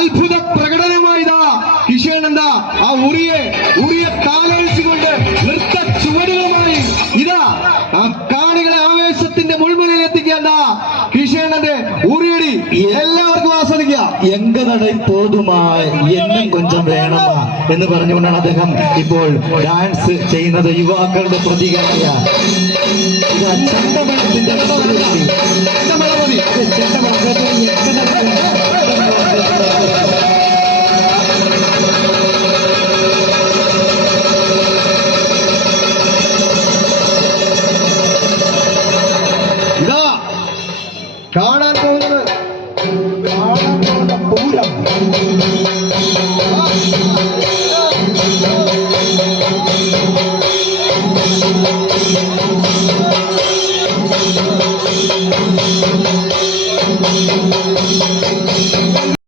അത്ഭുത പ്രകടനമായതാ കിഷേൺ എന്താ ആ ഉറിയെ കാലഴിച്ചുകൊണ്ട് നൃത്ത ചുവടുകളുമായി ഇതാ ആ കാണികളെ ആവേശത്തിന്റെ മുൾമുനയിൽ എത്തിക്കേണ്ട കിഷേണന്റെ ഉറിയടി എല്ലാവർക്കും ആസ്വദിക്കുക. എങ്ക നടை പോതുമാ എന്നും കൊഞ്ചം വേണമാ എന്ന് പറഞ്ഞുകൊണ്ടാണ് അദ്ദേഹം ഇപ്പോൾ ഡാൻസ് ചെയ്യുന്നത്. യുവാക്കളുടെ പ്രതികാര ചെണ്ടമേളത്തിന്റെ ചെണ്ടമേളത്തിൽ